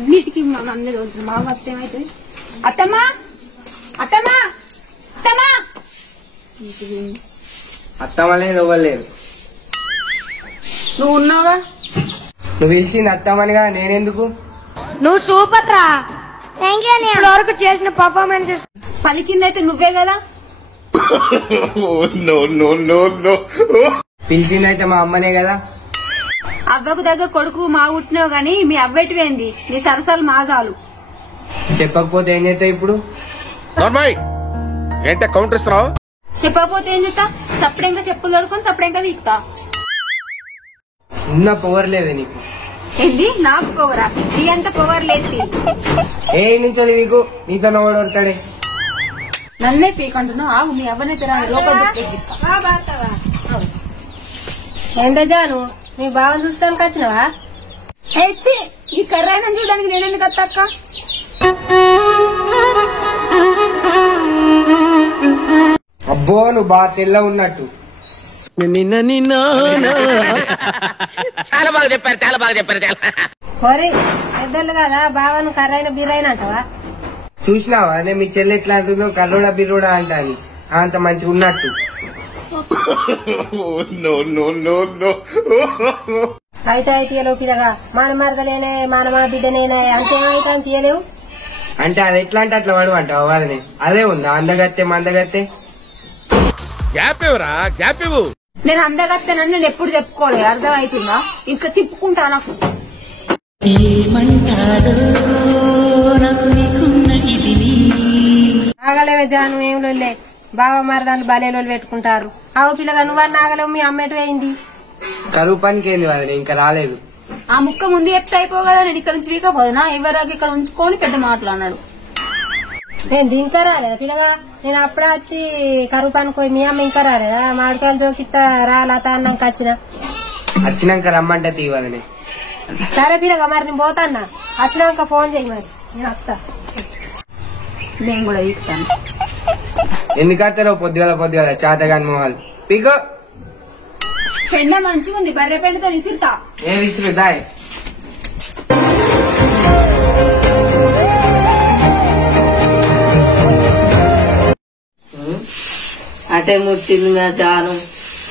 అన్నిటికీ నన్నే చదువుతుంది. మా అత్త ఏమైతుంది? అత్తమ్మా అత్తమ్మా అత్తమ్మా అత్తమ్మ లేదు, ఎవరు లేరు. నువ్వు ఉన్నావుగా. నువ్వు పిలిచింది అత్తమ్మనిగా, నేనెందుకు? నువ్వు సూపర్ రా. వరకు చేసిన పర్ఫార్మెన్సెస్ పలికిందైతే నువ్వే కదా. పిలిచిందైతే మా అమ్మనే కదా. అవ్వకు దగ్గర కొడుకు మా పుట్టినావు గాని మీ అవ్వెటివేంది? నీ సరసాలు మాజాలు. చెప్పకపోతే ఏం చేస్తావు ఇప్పుడు? ఏంటే కౌంటర్ ఇస్తున్నావు? చెప్పకపోతే ఏం చేస్తా? సప్పుడేంగా చెప్పులు దొరుకుని సప్పుడేంగా వీక్తా. ఉన్న పవర్ లేదు నీకు. ఏంది నాకు పొగరా? నీ అంత పొగర్ లేదు. ఏ నుంచో నీకు, నీతో నవ్వడు వస్తాడే. నన్నే పీకంటున్నావు. ఆగు, మీ అవ్వనే ఎంత జాను నీ బావని చూసడానికి వచ్చినవా? ఈ కర్రాయన చూడడానికి నేనెందుకు అత్తక్క? అబ్బో నువ్వు బాగా తెల్ల ఉన్నట్టు. చాలా బాగా చెప్పారు, చాలా బాగా చెప్పారు. కొరి పెద్దోళ్ళు కదా బావను కర్రైన బీరైన అంటవా? చూసినావా అదే మీ చెల్లి ఎట్లా అంటుందో, కల్లుడా బిర్రుడా అంటాను. అంత మంచిగా ఉన్నట్టు. అయితే తీయలేవు పిల్లగా. మన మరదలేనే మన బిడ్డనేనా అంతేమైతే తీయలేవు. అంటే అది ఎట్లా అంటే అట్లా పడు అంటావు వాళ్ళని. అదే ఉందా అందగత్తే మందగత్తే? గ్యాప్ ఇవ్వరా, గ్యాప్ ఇవ్వు. నేను అందగత్తేనని నేను ఎప్పుడు చెప్పుకోలేదు. అర్థం అవుతుందా? ఇంకా తిప్పుకుంటా నాకు. ఆగలేవే జాను, ఏం లొల్లే. బావ మరదాన్ని బలేలో పెట్టుకుంటారు. అవు పిల్లగా నువ్వన్న ఆగలేవు. మీ అమ్మ ఎటు పోయింది? కరువు పనికి ఏంది వదిలే, ఇంకా రాలేదు. ఆ ముక్క ముందు చెప్తే అయిపో కదా. నేను ఇక్కడ నుంచి వీకపోదునా? ఎవరికి ఇక్కడ ఉంచుకొని పెద్ద మాట్లాడినాడు. నేను ఇంకా రాలేదా పిల్లగా? నేను అప్పుడే వచ్చి కరువు పని పోయి మీ అమ్మ ఇంకా రాలేదా? మామిడికాయలు జోకిత్తా రాలత అన్నాక వచ్చినాక రమ్మంటే తీవదనే. సరే పిల్లగా, మరి నేను పోతాన్నా. వచ్చినాక ఫోన్ చేయి, మరి నేను వస్తా. నేను కూడా వీక్తాను. ఎందుకంటారో పొద్దుగల చాతగాని మొహాలు పీకో. పెండ మంచిగా ఉంది. బర్రె పెండతో విసురుతా. ఏ విసురు దాయ్. అటే ముట్టింది నా జాను.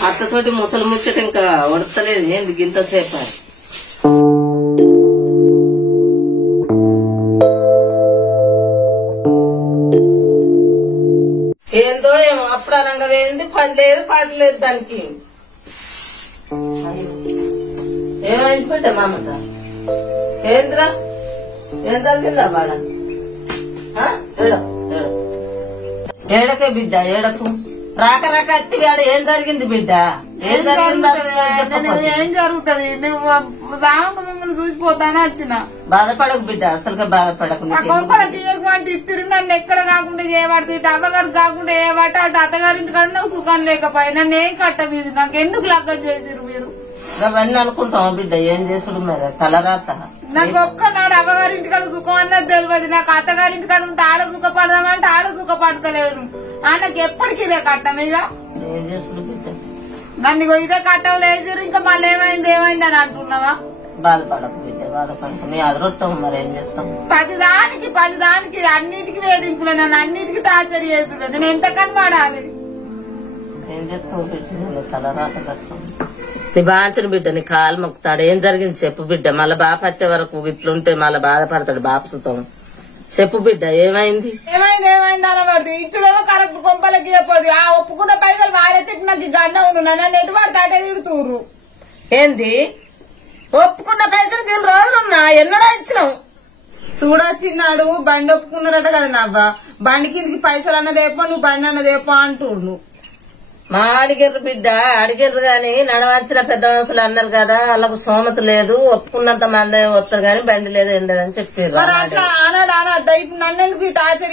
అత్తతోటి ముసలి ముచ్చట ఇంకా ఉడతలేదు. ఎందుకు ఇంతసేపు? ఏందో ఏమో అప్పుడు అనంగా వేయింది. పని లేదు పాట లేదు దానికి. ఏమైంది బిడ్డ మామత? ఏంద్రా, ఏం జరిగిందా బాడ? ఏడకే బిడ్డ, ఏడకు. రాక రాక అత్తిగాడు. ఏం జరిగింది బిడ్డ? ఏం జరిగిందా? ఏం జరుగుతుంది? నువ్వు సాయంత్రం మమ్మల్ని చూసిపోతానే వచ్చిన. బాధపడకు బిడ్డ, అసలుగా బాధపడకు. ఇత్తిరి నన్ను ఎక్కడ కాకుండా చేయబడుతుంది. ఇటు అమ్మగారికి కాకుండా చేయబట్ట, అటు అత్తగారింటి కాడ నాకు సుఖం లేకపోయి నన్ను ఏం కట్ట మీద నాకు ఎందుకు లగ్గం చేసిరు మీరు? అవన్నీ అనుకుంటాం బిడ్డ, ఏం చేసుడు మరి తలరాత. నాకు ఒక్కనాడు అమ్మగారింటి కాడ సుఖం అన్నది తెలియదు. నాకు అత్తగారింటి కాడ ఉంటే ఆడ సుఖపడదామంటే ఆడ సుఖపడతలేను. నాకు ఎప్పటికీ ఇదే కట్టం. ఇక ఏం చేసుడు బిడ్డ? నన్ను ఇదే కట్టం లేచారు. ఇంకా మళ్ళీ ఏమైంది అని అంటున్నావా? బాధపడకు బిడ్డ, బాధపడకు. నీ అదృష్టం మరి ఏం చేస్తాం. పదిదానికి అన్నిటికీ వేధింపులు. నన్ను అన్నిటికీ టార్చర్ చేసుడు. నేను ఎంతకని పడాలి? ఏం చేస్తావు బిడ్డ? తలరాత కష్టం. నీ బాంచని బిడ్డ, నీ కాలు మొక్కుతాడు. ఏం జరిగింది చెప్పు బిడ్డ. మళ్ళా బాప వచ్చే వరకు ఇట్లుంటే మళ్ళా బాధపడతాడు బాప సుతం. చెప్పు బిడ్డ, ఏమైంది? ఏమైంది అనబడుతుంది. ఇచ్చుడేమో కరెక్ట్ కొంపలకి చెప్పదు. ఆ ఒప్పుకున్న పైసలు వారైతే నాకు గండ ఉండు. నన్ను ఎటు పడితే అటే తిడుతుర్రు. ఏంది ఒప్పుకున్న పైసలు? నేను రోజులున్నా ఎన్నడో ఇచ్చినావు. చూడొచ్చిన్నాడు. బండి ఒప్పుకున్నారట కదా నవ్వ. బండి కిందికి పైసలు అన్నదేపో, నువ్వు బండి అన్నదేపో అంటుండు. మా అడిగిర్రు బిడ్డ, అడిగిర్రు గాని నడవంచిన పెద్ద మనుషులు అన్నారు కదా, వాళ్ళకు సోమత లేదు, ఒప్పుకున్నంత మంది వస్తారు గాని బండి లేదు ఏం లేదని చెప్పారు. అట్లా అనడా ఇప్పుడు నన్ను ఎందుకు టార్చర్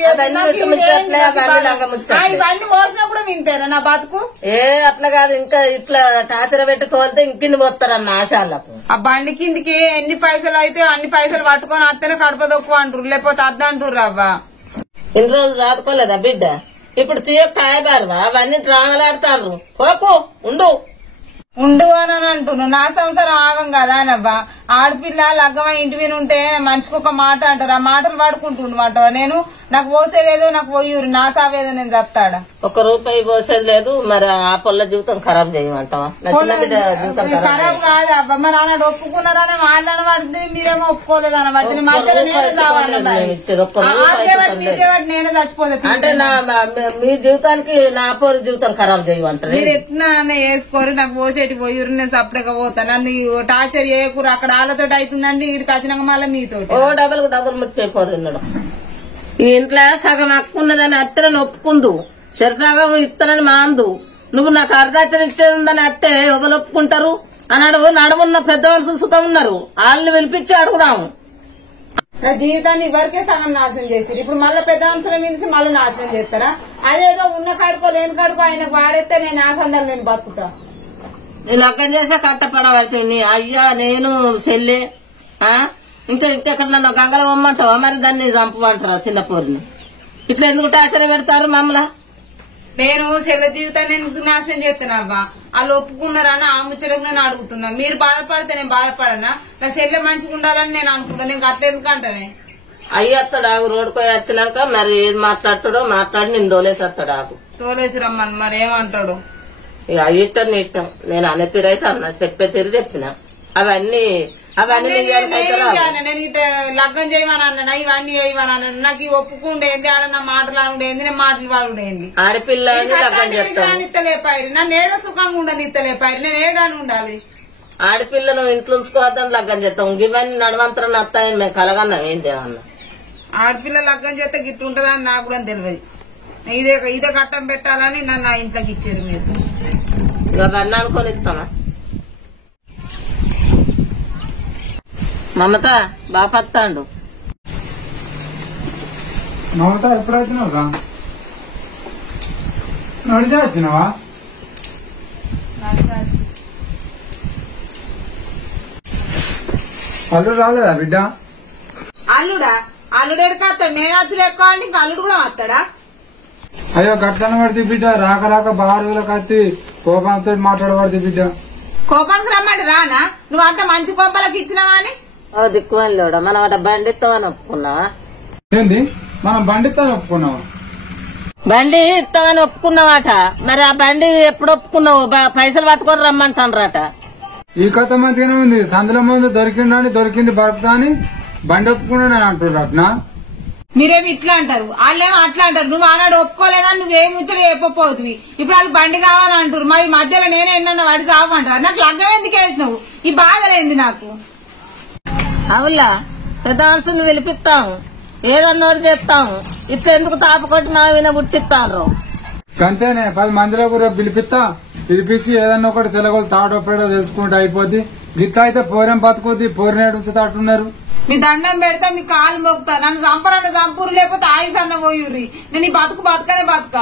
ఇవన్నీ మోసినప్పుడు వింటేనా నా బతుకు? ఏ అట్లా కాదు, ఇంకా ఇట్లా టార్చర్ పెట్టి తోలితే ఇంకిన్ని పోతారన్న ఆశ వాళ్ళకు. ఆ బండి కిందికి ఎన్ని పైసలు అయితే అన్ని పైసలు పట్టుకొని అత్తనే కడపదొక్కు అంటారు, లేకపోతే అద్దంటారు. అవ్వ ఇన్ని రోజులు దాటుకోలేదా బిడ్డ? ఇప్పుడు తీయ కాయబారువా? అవన్నీ డ్రామాలాడతారు. కోకు ఉండు. ఉండు అని అంటున్నావు. నా సంసారం ఆగం కదా అనవ్వా. ఆడపిల్ల లగ్గమై ఇంటి మీద ఉంటే మనిషికి ఒక మాట అంటారు. ఆ మాటలు పడుకుంటుండమాట. నేను నాకు పోసేదేదో నాకు పోయూరు, నా సావేదో నేను చస్తాడా. 1 రూపాయి పోసేది లేదు. మరి ఆ పొల్ల జీవితం ఖరాబ్ చేయమంటావా? జీవితం ఖరాబ్ కాదు అబ్బా. మరి అన్నాడు ఒప్పుకున్నారని వాళ్ళని పడుతుంది, మీరేమో ఒప్పుకోలేదు అని పడుతుంది. మధ్యలో నేను చావాలి, నేనే చచ్చిపోలేదు. అంటే మీ జీవితానికి నా పోరు జీవితం ఖరాబ్ చేయమంటారు. మీరు ఎట్లా వేసుకోరు, నాకు పోసేటి పోయూరు, నేను సపరేట్గా పోతాను. నన్ను టార్చర్ చేయకూరు. అక్కడ వాళ్ళతో అవుతుందండి, వీడికి వచ్చినాక మళ్ళీ మీతో డబల్ ముట్టేపోరు. ఈ ఇంట్లో సగం హక్కున్నదని అత్తని ఒప్పుకుందు, సగం ఇస్తానని మాందు. నువ్వు నాకు అర్ధాచరం ఇచ్చేదని అత్తే ఎవరు ఒప్పుకుంటారు అన్నాడు. నడుమున్న పెద్ద మనుషులు సుతం ఉన్నారు, వాళ్ళని పిలిపించి అడుగుదాము. నా జీవితాన్ని ఇవరికే సగం నాశనం చేసి ఇప్పుడు మళ్ళీ పెద్ద మనుషుల మించి మళ్ళీ నాశనం చేస్తారా? అదేదో ఉన్న కాడుకో లేని కాడుకో ఆయనకు వారెత్తే నేను ఆ సందర్భం నేను బతుకుతా. నేను లగ్గం చేసే కట్టపడబడుతుంది. అయ్యా నేను చెల్లె ఇంకెక్కడ నన్ను గంగల పొమ్మంటావా? మరి దాన్ని చంపమంటారా చిన్నపూరిని? ఇట్లా ఎందుకు టార్చర్ పెడతారు మమ్మల్ని? నేను చెల్లె జీవితాన్ని ఎందుకు నాశనం చేస్తాను అవ్వా? వాళ్ళు ఒప్పుకున్నారని ఆ ముచ్చలకు నేను అడుగుతున్నా. మీరు బాధపడితే నేను బాధపడనా? నా చెల్లె మంచిగా ఉండాలని నేను అనుకుంటా. నేను అట్లా ఎందుకు అంటానే? అయ్యత్తాడు ఆగు. రోడ్డుకు వచ్చినాక మరి ఏది మాట్లాడతాడో మాట్లాడి నేను తోలేసేస్తాడు ఆగు. తోలేసి రమ్మని మరి ఏమంటాడు? ఇక అయ్యిట్టని ఇట్టం. నేను అనే తీరైతే అన్నా, చెప్పే తీరు చెప్పిన. అవన్నీ నేను ఇట లగ్గం చేయమని అన్నా, ఇవన్నీ చేయమని అన్నాను. నాకు ఈ ఒప్పుకుండేంది, ఆడ నా మాటలు అనుడేంది, నేను మాటలు వాడుడేంది. ఆడపిల్ల ఇత్తలేపాయి నన్ను ఏడ సుఖంగా ఉండని ఇత్తలేపాయి. నేను ఏడాని ఉండాలి. ఆడపిల్లను ఇంట్లో ఉంచుకోవద్దని లగ్గం చేస్తాం. ఇవన్నీ నడవంతరం వస్తాయని మేము కలగన్నాం. ఏం చేయమన్నా ఆడపిల్ల లగ్గం చేస్తే గిట్టు ఉంటదని నాకు కూడా తెలియదు. ఇదే కట్టం పెట్టాలని నన్ను ఆ ఇంట్లోకి ఇచ్చారు మీరు. ఇక అవన్నీ అనుకొని ఇస్తామా? మమత బాపత్తాండు. మమత ఎప్పుడు వచ్చినావురా? నడిచే వచ్చినావా? అల్లుడు రాలేదా బిడ్డ? అల్లుడా? అల్లుడు ఎడకాస్తాడు. నేను వచ్చుడు ఎక్కువ అంటే ఇంకా అల్లుడు కూడా వస్తాడా? అయ్యో గట్లను పడితే బిడ్డ, రాక రాక బారుల కత్తి కోపంతో మాట్లాడబడితే బిడ్డ. కోపానికి రమ్మంటే రానా? నువ్వు అంత మంచి కోపాలకు ఇచ్చినావా అని? ఓ దిక్కుమల్లోడా, మనం అట బండి ఇస్తామని ఒప్పుకున్నావా? ఏంది మనం బండి ఇస్తాను ఒప్పుకున్నావా? బండి ఇస్తామని ఒప్పుకున్నావాట. మరి ఆ బండి ఎప్పుడు ఒప్పుకున్నావు? పైసలు పట్టుకొని రమ్మంటానరాట. ఈ కథ మంచిగానే ఉంది. సందుల ముందు దొరికిందని దొరికింది బరుకుతా అని బండి ఒప్పుకున్నాను అంటున్నారు అట్నా? మీరేమి ఇట్లా అంటారు, వాళ్ళేమో అట్లా అంటారు. నువ్వు ఆనాడు ఒప్పుకోలేదని నువ్వేం ముచ్చట చెప్పపోతుంది. ఇప్పుడు వాళ్ళు బండి కావాలంటారు. మరి మధ్యలో నేనే ఎన్న వాడి చావమంటారు. నాకు లగ్గం ఎందుకు వేసినావు? ఈ బాధలేంది నాకు? అవులా పెద్ద మనుషుల్ని పిలిపిస్తాము, ఏదన్నోటి చేస్తాము. ఇట్లా ఎందుకు తాపకొట్టి మా విన పుట్టిస్తాను. అంతేనే 10 మందిలో కూడా పిలిపించి ఏదన్నా ఒకటి తెలగోలు తాడో పేడో తెలుసుకుంటే అయిపోద్ది. గిట్లా అయితే పోరేం బతుకుద్ది, పోరినేడు ఉంచుతాటున్నారు. మీ దండం పెడతా, మీ కాలు మోగుతా. నన్ను చంపరండి, చంపురు లేకపోతే ఆయుస్ అన్న పోయుర్రి. నేను ఈ బతుకనే బతుక.